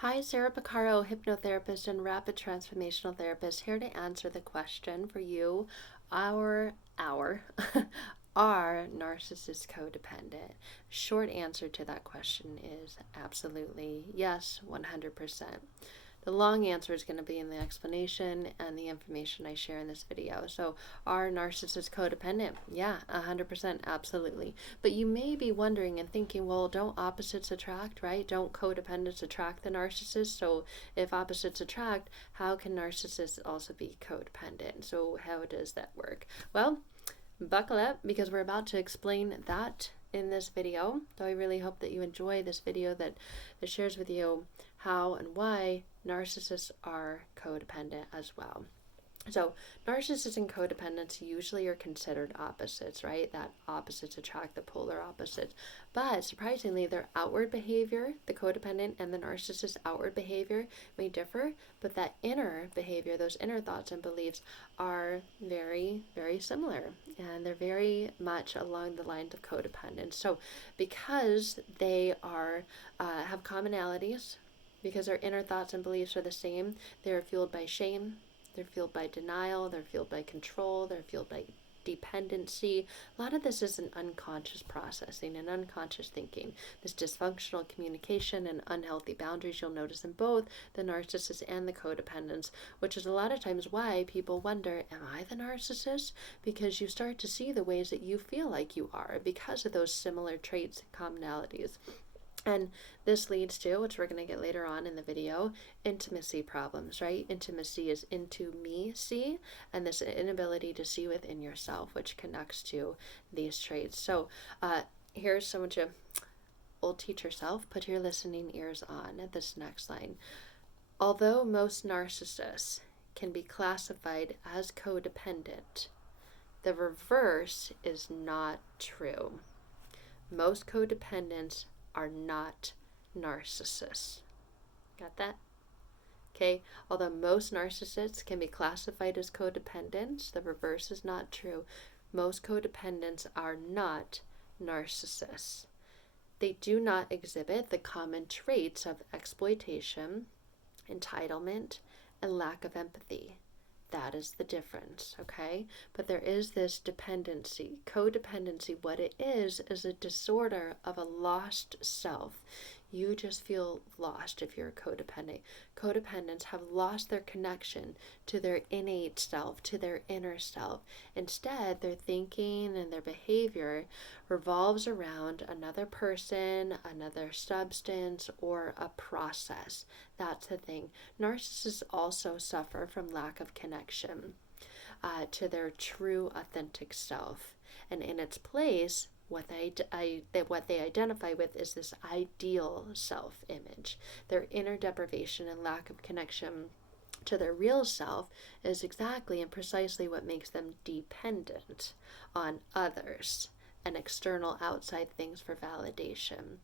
Hi, Sarah Pacaro, hypnotherapist and rapid transformational therapist, here to answer the question for you. Our are narcissists codependent? Short answer to that question is absolutely yes, 100%. The long answer is going to be in the explanation and the information I share in this video. So, are narcissists codependent? Yeah, 100%, absolutely. But you may be wondering and thinking, well, don't opposites attract, right? Don't codependents attract the narcissist? So, if opposites attract, how can narcissists also be codependent? So, how does that work? Well, buckle up because we're about to explain that in this video. So I really hope that you enjoy this video that shares with you how and why narcissists are codependent as well. So, narcissists and codependents usually are considered opposites, right? That opposites attract the polar opposites. But surprisingly, their outward behavior, the codependent and the narcissist outward behavior may differ, but that inner behavior, those inner thoughts and beliefs are very, very similar. And they're very much along the lines of codependence. So, because they are have commonalities, because their inner thoughts and beliefs are the same, they are fueled by shame, they're fueled by denial, they're fueled by control, they're fueled by dependency. A lot of this is an unconscious processing and unconscious thinking. This dysfunctional communication and unhealthy boundaries you'll notice in both the narcissists and the codependents, which is a lot of times why people wonder, am I the narcissist? Because you start to see the ways that you feel like you are because of those similar traits and commonalities. And this leads to, which we're going to get later on in the video, intimacy problems, right? Intimacy is into me, see, and this inability to see within yourself, which connects to these traits. So here's someone to old teacher self, put your listening ears on at this next line. Although most narcissists can be classified as codependent, the reverse is not true. Most codependents are not narcissists. Got that? Okay, although most narcissists can be classified as codependents, the reverse is not true. Most codependents are not narcissists. They do not exhibit the common traits of exploitation, entitlement, and lack of empathy. That is the difference, okay? But there is this dependency. Codependency, what it is a disorder of a lost self. You just feel lost if you're a codependent. Codependents have lost their connection to their innate self, to their inner self. Instead, their thinking and their behavior revolves around another person, another substance, or a process. That's the thing. Narcissists also suffer from lack of connection to their true, authentic self. And in its place, what they identify with is this ideal self-image. Their inner deprivation and lack of connection to their real self is exactly and precisely what makes them dependent on others and external outside things for validation.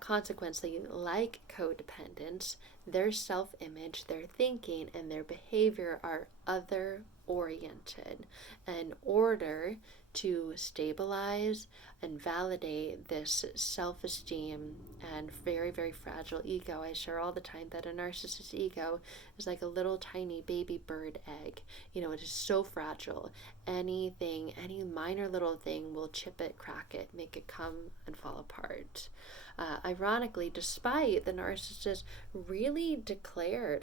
Consequently, like codependents, their self-image, their thinking, and their behavior are other-oriented in order to stabilize and validate this self-esteem and very, very fragile ego. I share all the time that a narcissist's ego is like a little tiny baby bird egg. You know, it is so fragile. Anything, any minor little thing will chip it, crack it, make it come and fall apart. Ironically, despite the narcissist's really declared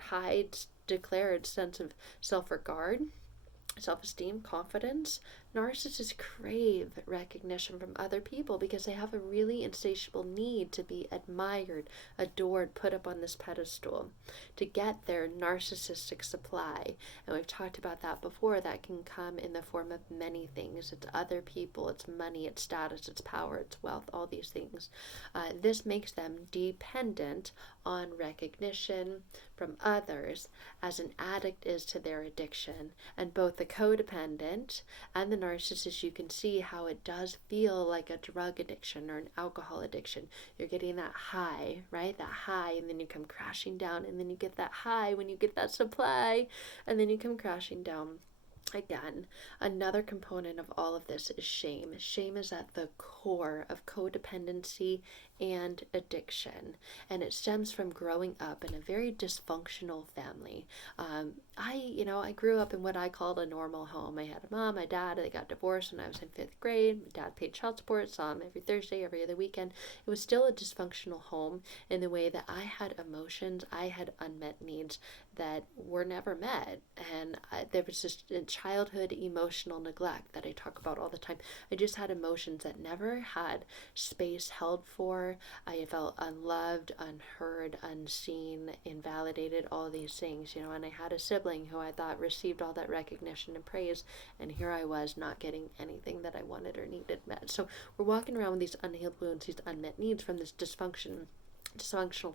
sense of self-regard, self-esteem, confidence, narcissists crave recognition from other people because they have a really insatiable need to be admired, adored, put up on this pedestal to get their narcissistic supply. And we've talked about that before. That can come in the form of many things. It's other people, it's money, it's status, it's power, it's wealth, all these things. This makes them dependent on recognition from others as an addict is to their addiction. And both the codependent and the narcissist, you can see how it does feel like a drug addiction or an alcohol addiction. You're getting that high, right? That high, and then you come crashing down, and then you get that high when you get that supply, and then you come crashing down again. Another component of all of this is shame. Shame is at the core of codependency and addiction. And it stems from growing up in a very dysfunctional family. I grew up in what I called a normal home. I had a mom, my dad, they got divorced when I was in 5th grade. My dad paid child support, saw him every Thursday, every other weekend. It was still a dysfunctional home in the way that I had emotions, I had unmet needs that were never met. And there was just a childhood emotional neglect that I talk about all the time. I just had emotions that never had space held for. I felt unloved, unheard, unseen, invalidated, all these things, and I had a sibling who I thought received all that recognition and praise, and here I was not getting anything that I wanted or needed met. So we're walking around with these unhealed wounds, these unmet needs from this dysfunctional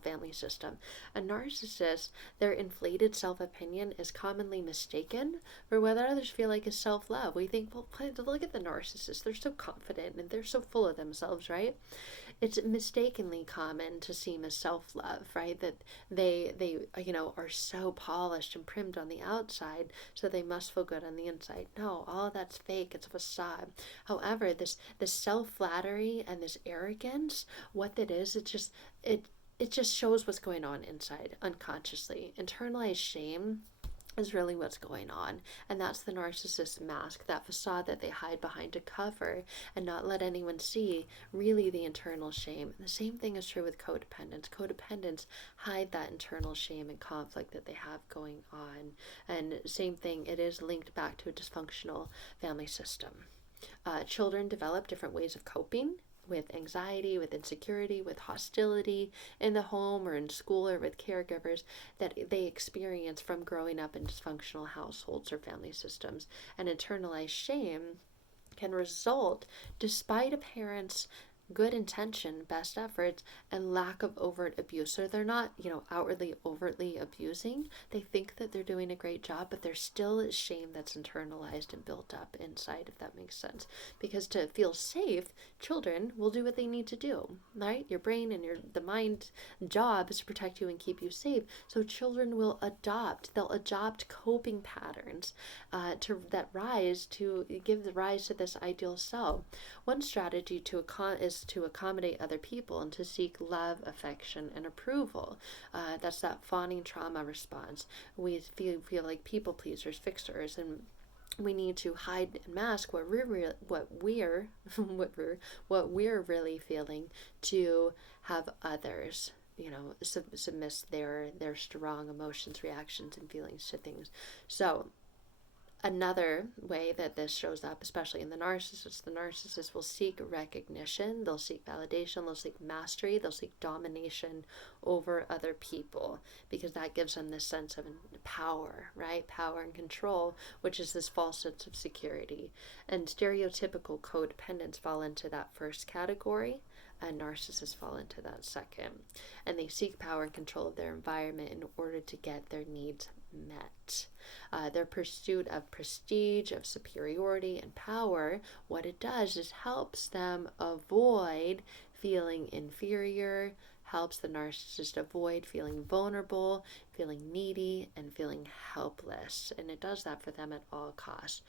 family system. A narcissist, their inflated self-opinion is commonly mistaken for what others feel like is self-love. We think, well, look at the narcissist. They're so confident and they're so full of themselves, right? It's mistakenly common to seem as self-love, right? That they are so polished and primed on the outside, so they must feel good on the inside. No, all that's fake. It's a facade. However, this self-flattery and this arrogance, what that is, it just shows what's going on inside unconsciously. Internalized shame is really what's going on. And that's the narcissist mask, that facade that they hide behind to cover and not let anyone see really the internal shame. And the same thing is true with codependents. Codependents hide that internal shame and conflict that they have going on. And same thing, it is linked back to a dysfunctional family system. Children develop different ways of coping with anxiety, with insecurity, with hostility in the home or in school or with caregivers that they experience from growing up in dysfunctional households or family systems. And internalized shame can result despite a parent's good intention, best efforts, and lack of overt abuse. So they're not, outwardly, overtly abusing. They think that they're doing a great job, but there's still shame that's internalized and built up inside, if that makes sense. Because to feel safe, children will do what they need to do, right? Your brain and the mind job is to protect you and keep you safe. So children will they'll adopt coping patterns to give the rise to this ideal self. One strategy is to accommodate other people and to seek love, affection, and approval. That's that fawning trauma response. We feel like people pleasers, fixers, and we need to hide and mask what we're what we're really feeling to have others submiss their strong emotions, reactions, and feelings to things. So another way that this shows up, especially in the narcissist will seek recognition, they'll seek validation, they'll seek mastery, they'll seek domination over other people, because that gives them this sense of power, right? Power and control, which is this false sense of security. And stereotypical codependents fall into that first category, and narcissists fall into that second. And they seek power and control of their environment in order to get their needs met. Their pursuit of prestige, of superiority, and power, what it does is helps them avoid feeling inferior, helps the narcissist avoid feeling vulnerable, feeling needy, and feeling helpless. And it does that for them at all costs.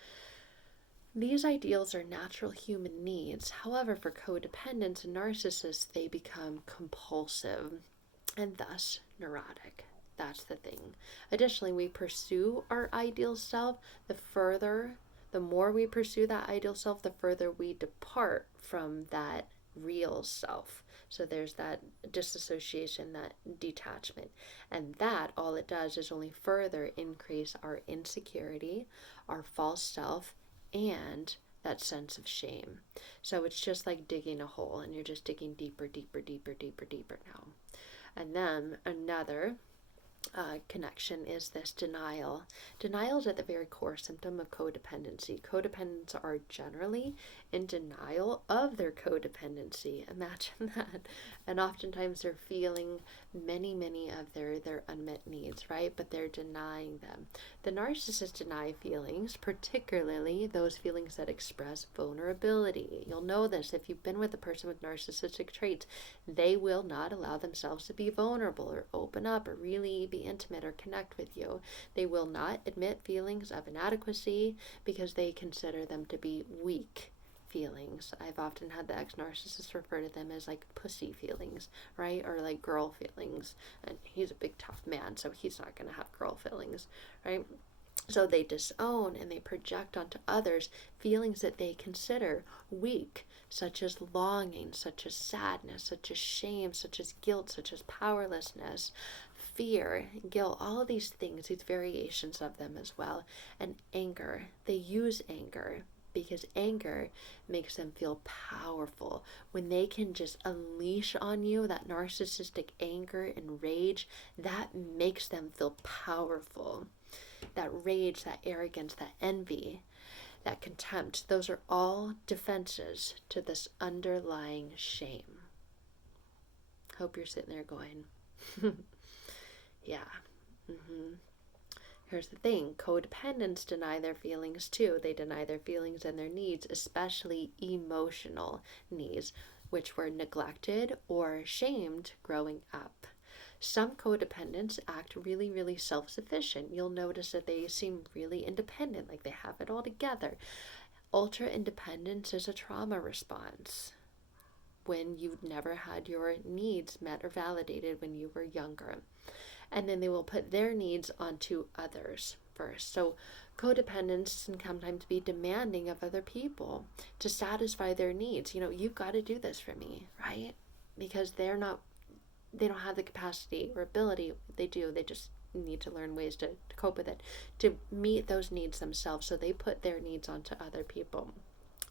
These ideals are natural human needs. However, for codependents and narcissists, they become compulsive and thus neurotic. That's the thing. Additionally, we pursue our ideal self. The more we pursue that ideal self, the further we depart from that real self. So there's that disassociation, that detachment. And that, all it does is only further increase our insecurity, our false self, and that sense of shame. So it's just like digging a hole, and you're just digging deeper, deeper, deeper, deeper, deeper now. And then another connection is this denial. Denial is at the very core symptom of codependency. Codependents are generally in denial of their codependency. Imagine that. And oftentimes they're feeling many of their unmet needs, right? But they're denying them. The narcissists deny feelings, particularly those feelings that express vulnerability. You'll know this if you've been with a person with narcissistic traits. They will not allow themselves to be vulnerable or open up or really be intimate or connect with you. They will not admit feelings of inadequacy because they consider them to be weak feelings. I've often had the ex-narcissists refer to them as like pussy feelings, right? Or like girl feelings. And he's a big tough man, so he's not going to have girl feelings, right? So they disown and they project onto others feelings that they consider weak, such as longing, such as sadness, such as shame, such as guilt, such as powerlessness, fear, guilt, all of these things, these variations of them as well. And anger. They use anger because anger makes them feel powerful. When they can just unleash on you that narcissistic anger and rage, that makes them feel powerful. That rage, that arrogance, that envy, that contempt, those are all defenses to this underlying shame. Hope you're sitting there going, yeah. Here's the thing, codependents deny their feelings too. They deny their feelings and their needs, especially emotional needs, which were neglected or shamed growing up. Some codependents act really, really self-sufficient. You'll notice that they seem really independent, like they have it all together. Ultra independence is a trauma response when you've never had your needs met or validated when you were younger. And then they will put their needs onto others first. So codependents can sometimes be demanding of other people to satisfy their needs. You know, you've got to do this for me, right? Because they don't have the capacity or ability. They do, they just need to learn ways to cope with it, to meet those needs themselves. So they put their needs onto other people.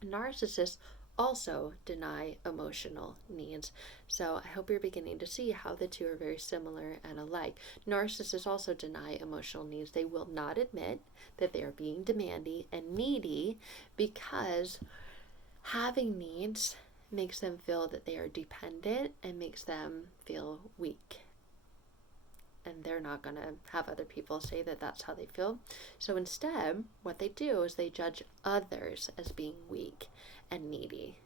Narcissists also deny emotional needs. So I hope you're beginning to see how the two are very similar and alike. Narcissists also deny emotional needs. They will not admit that they are being demanding and needy because having needs makes them feel that they are dependent and makes them feel weak. And they're not going to have other people say that that's how they feel. So instead, what they do is they judge others as being weak and needy.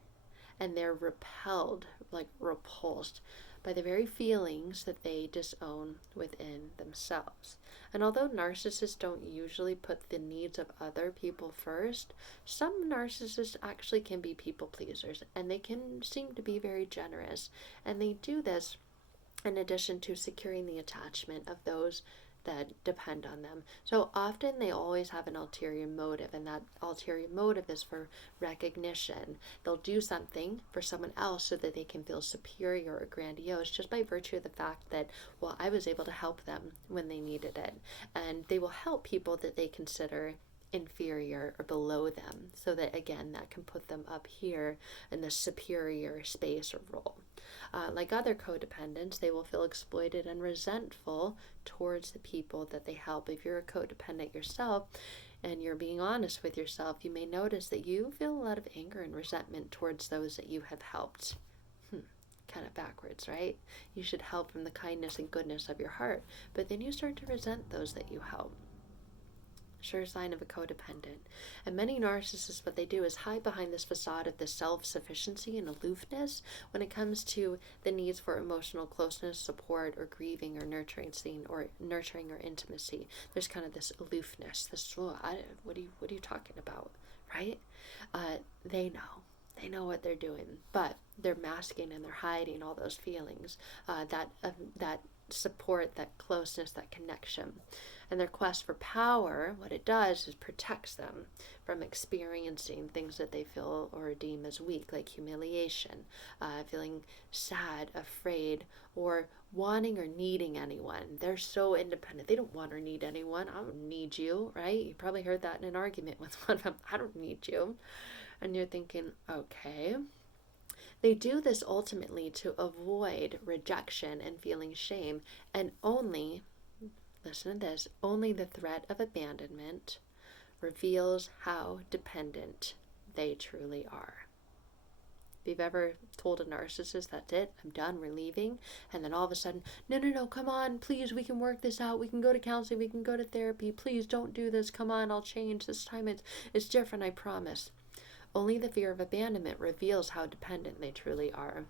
And they're repelled, like repulsed, by the very feelings that they disown within themselves. And although narcissists don't usually put the needs of other people first, some narcissists actually can be people pleasers, and they can seem to be very generous. And they do this in addition to securing the attachment of those that depend on them. So often they always have an ulterior motive, and that ulterior motive is for recognition. They'll do something for someone else so that they can feel superior or grandiose just by virtue of the fact that, well, I was able to help them when they needed it. And they will help people that they consider inferior or below them, so that again that can put them up here in the superior space or role. Like other codependents, they will feel exploited and resentful towards the people that they help. If you're a codependent yourself and you're being honest with yourself, you may notice that you feel a lot of anger and resentment towards those that you have helped. Kind of backwards, right? You should help from the kindness and goodness of your heart, but then you start to resent those that you help. Sure sign of a codependent. And many narcissists, what they do is hide behind this facade of the self-sufficiency and aloofness when it comes to the needs for emotional closeness, support, or grieving or nurturing or intimacy. There's kind of this aloofness, this, what are you talking about, right? They know what they're doing, but they're masking and they're hiding all those feelings, that support, that closeness, that connection. And their quest for power, what it does is protects them from experiencing things that they feel or deem as weak, like humiliation, feeling sad, afraid, or wanting or needing anyone. They're so independent. They don't want or need anyone. I don't need you, right? You probably heard that in an argument with one of them. I don't need you. And you're thinking, okay. They do this ultimately to avoid rejection and feeling shame, and only, listen to this, only the threat of abandonment reveals how dependent they truly are. If you've ever told a narcissist, that's it, I'm done, we're leaving, and then all of a sudden, no, come on, please, we can work this out, we can go to counseling, we can go to therapy, please don't do this, come on, I'll change, this time it's different, I promise. Only the fear of abandonment reveals how dependent they truly are.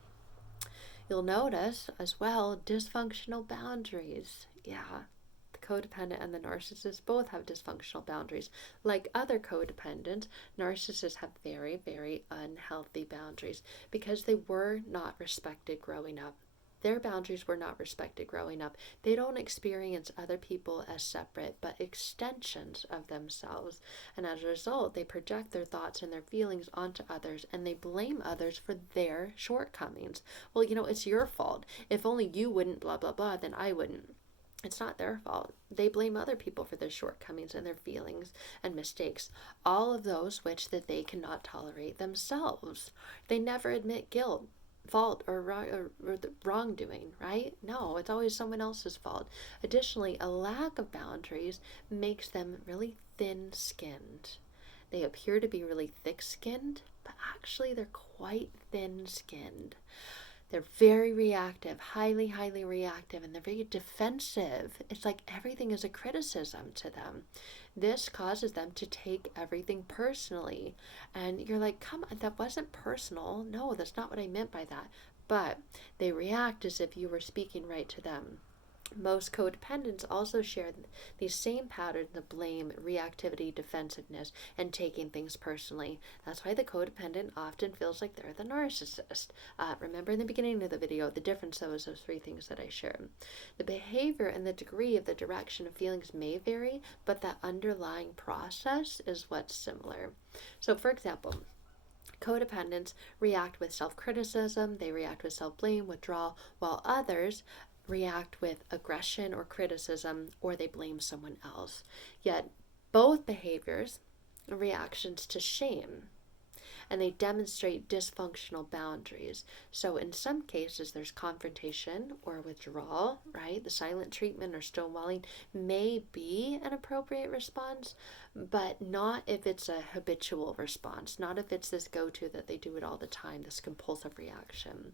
You'll notice as well dysfunctional boundaries. Yeah, the codependent and the narcissist both have dysfunctional boundaries. Like other codependents, narcissists have very, very unhealthy boundaries because they were not respected growing up. Their boundaries were not respected growing up. They don't experience other people as separate, but extensions of themselves. And as a result, they project their thoughts and their feelings onto others, and they blame others for their shortcomings. Well, it's your fault. If only you wouldn't blah, blah, blah, then I wouldn't. It's not their fault. They blame other people for their shortcomings and their feelings and mistakes, all of those which that they cannot tolerate themselves. They never admit guilt, fault, or the wrongdoing, right? No, it's always someone else's fault. Additionally, a lack of boundaries makes them really thin-skinned. They appear to be really thick-skinned, but actually they're quite thin-skinned. They're very reactive, highly, highly reactive, and they're very defensive. It's like everything is a criticism to them. This causes them to take everything personally. And you're like, come on, that wasn't personal. No, that's not what I meant by that. But they react as if you were speaking right to them. Most codependents also share these same patterns of blame, reactivity, defensiveness, and taking things personally. That's why the codependent often feels like they're the narcissist. Remember in the beginning of the video, the difference though is those three things that I shared. The behavior and the degree of the direction of feelings may vary, but that underlying process is what's similar. So for example, codependents react with self-criticism, they react with self-blame, withdrawal, while others react with aggression or criticism, or they blame someone else. Yet both behaviors are reactions to shame, and they demonstrate dysfunctional boundaries. So in some cases there's confrontation or withdrawal, right? The silent treatment or stonewalling may be an appropriate response, but not if it's a habitual response, not if it's this go-to that they do it all the time, this compulsive reaction.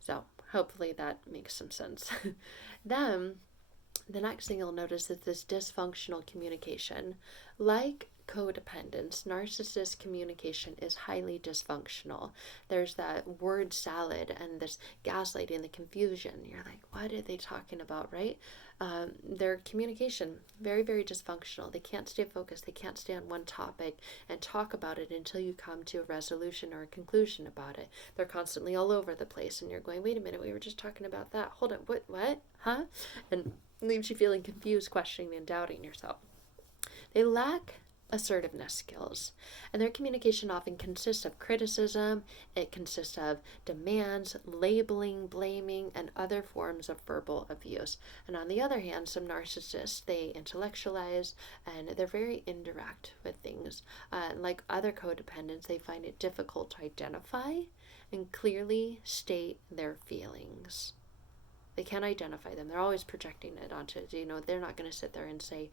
So hopefully that makes some sense. Then the next thing you'll notice is this dysfunctional communication. Like codependence, narcissist communication is highly dysfunctional. There's that word salad and this gaslighting, the confusion. You're like, what are they talking about, right? Their communication, very, very dysfunctional. They can't stay focused. They can't stay on one topic and talk about it until you come to a resolution or a conclusion about it. They're constantly all over the place, and you're going, wait a minute, we were just talking about that. Hold on, what, huh? And leaves you feeling confused, questioning, and doubting yourself. They lack assertiveness skills, and their communication often consists of criticism. It consists of demands, labeling, blaming, and other forms of verbal abuse. And on the other hand, some narcissists, they intellectualize and they're very indirect with things. Like other codependents, they find it difficult to identify and clearly state their feelings. They can't identify them. They're always projecting it onto, they're not going to sit there and say,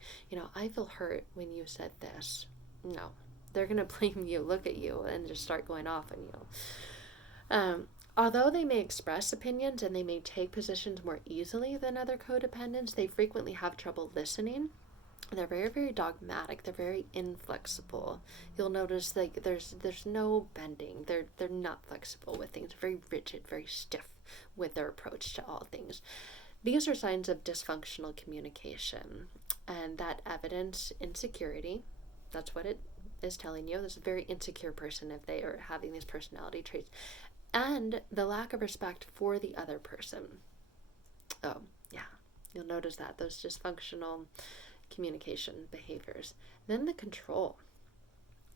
I feel hurt when you said this. No, they're going to blame you, look at you, and just start going off on you. Although they may express opinions and they may take positions more easily than other codependents, they frequently have trouble listening. They're very, very dogmatic. They're very inflexible. You'll notice like there's no bending. They're not flexible with things. Very rigid, very stiff with their approach to all things. These are signs of dysfunctional communication, and that evidence insecurity. That's what it is telling you. This is a very insecure person if they are having these personality traits, and the lack of respect for the other person. Oh, yeah. You'll notice that those dysfunctional communication behaviors. Then the control.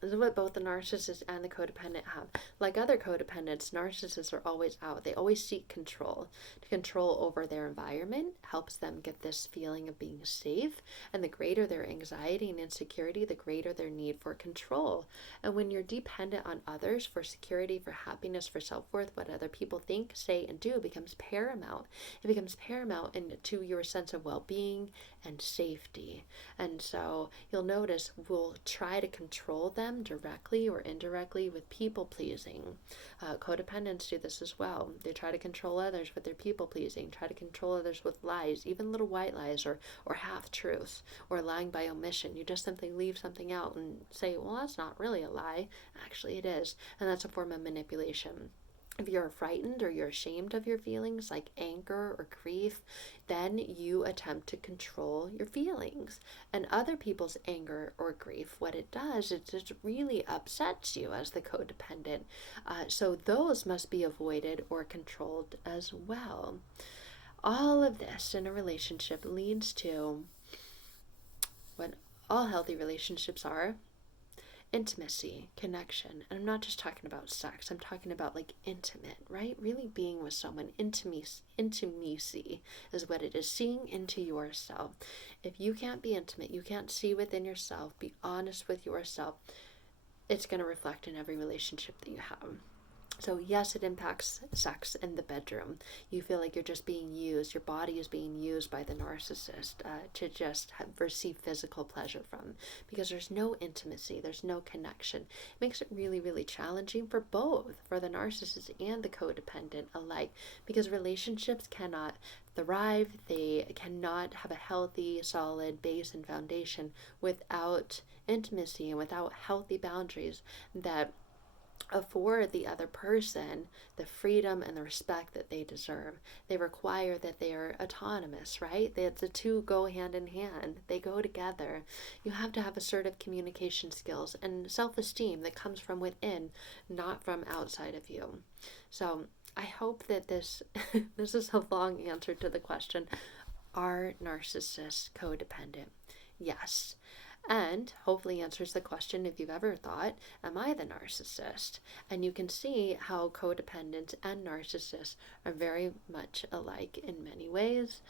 This is what both the narcissist and the codependent have. Like other codependents, narcissists are always out. They always seek control. To control over their environment helps them get this feeling of being safe. And the greater their anxiety and insecurity, the greater their need for control. And when you're dependent on others for security, for happiness, for self-worth, what other people think, say, and do becomes paramount. It becomes paramount to your sense of well-being and safety. And so you'll notice we'll try to control them directly or indirectly with people pleasing. Codependents do this as well. They try to control others with their people pleasing, try to control others with lies, even little white lies or half truths, or lying by omission. You just simply leave something out and say, well, that's not really a lie. Actually, it is. And that's a form of manipulation. If you're frightened or you're ashamed of your feelings, like anger or grief, then you attempt to control your feelings. And other people's anger or grief, what it does, it just really upsets you as the codependent. So those must be avoided or controlled as well. All of this in a relationship leads to what all healthy relationships are: intimacy, connection. And I'm not just talking about sex, I'm talking about like intimate, right? Really being with someone. Intimacy is what it is, seeing into yourself. If you can't be intimate, you can't see within yourself, be honest with yourself, it's going to reflect in every relationship that you have. So yes, it impacts sex in the bedroom. You feel like you're just being used. Your body is being used by the narcissist to just receive physical pleasure from, because there's no intimacy, there's no connection. It makes it really, really challenging for both, for the narcissist and the codependent alike, because relationships cannot thrive. They cannot have a healthy, solid base and foundation without intimacy and without healthy boundaries that afford the other person the freedom and the respect that they deserve. They require that they are autonomous, right? The two go hand in hand. They go together. You have to have assertive communication skills and self-esteem that comes from within, not from outside of you. So I hope that this this is a long answer to the question, are narcissists codependent? Yes. And hopefully answers the question, if you've ever thought, am I the narcissist? And you can see how codependents and narcissists are very much alike in many ways.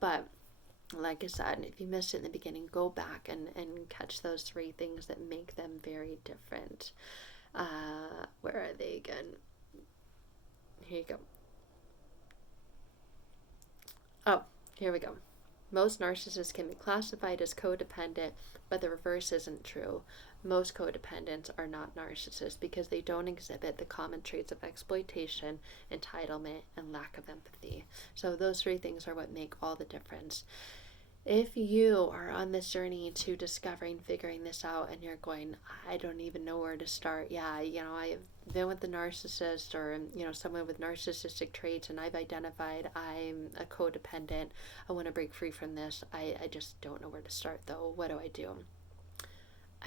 But like I said, if you missed it in the beginning, go back and catch those three things that make them very different. Where are they again? Here you go. Oh, here we go. Most narcissists can be classified as codependent, but the reverse isn't true. Most codependents are not narcissists because they don't exhibit the common traits of exploitation, entitlement, and lack of empathy. So those three things are what make all the difference. If you are on this journey to discovering, figuring this out, and you're going, I don't even know where to start. Yeah, I've been with the narcissist, or, someone with narcissistic traits, and I've identified I'm a codependent. I want to break free from this. I just don't know where to start, though. What do I do?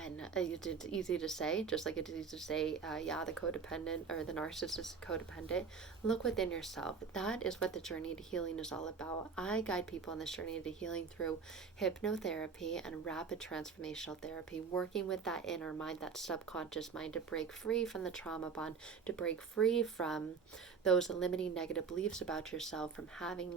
And it's easy to say, just like it's easy to say, the codependent or the narcissist codependent. Look within yourself. That is what the journey to healing is all about. I guide people on this journey to healing through hypnotherapy and rapid transformational therapy, working with that inner mind, that subconscious mind, to break free from the trauma bond, to break free from those limiting negative beliefs about yourself, from having,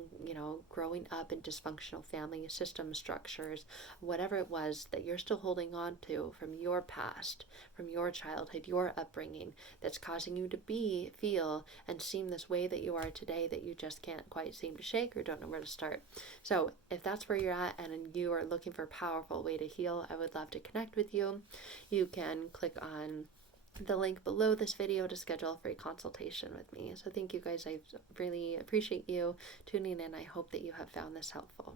growing up in dysfunctional family system structures, whatever it was that you're still holding on to from your past, from your childhood, your upbringing, that's causing you to feel, and seem this way that you are today, that you just can't quite seem to shake or don't know where to start. So if that's where you're at and you are looking for a powerful way to heal, I would love to connect with you. You can click on the link below this video to schedule a free consultation with me. So thank you guys. I really appreciate you tuning in. I hope that you have found this helpful.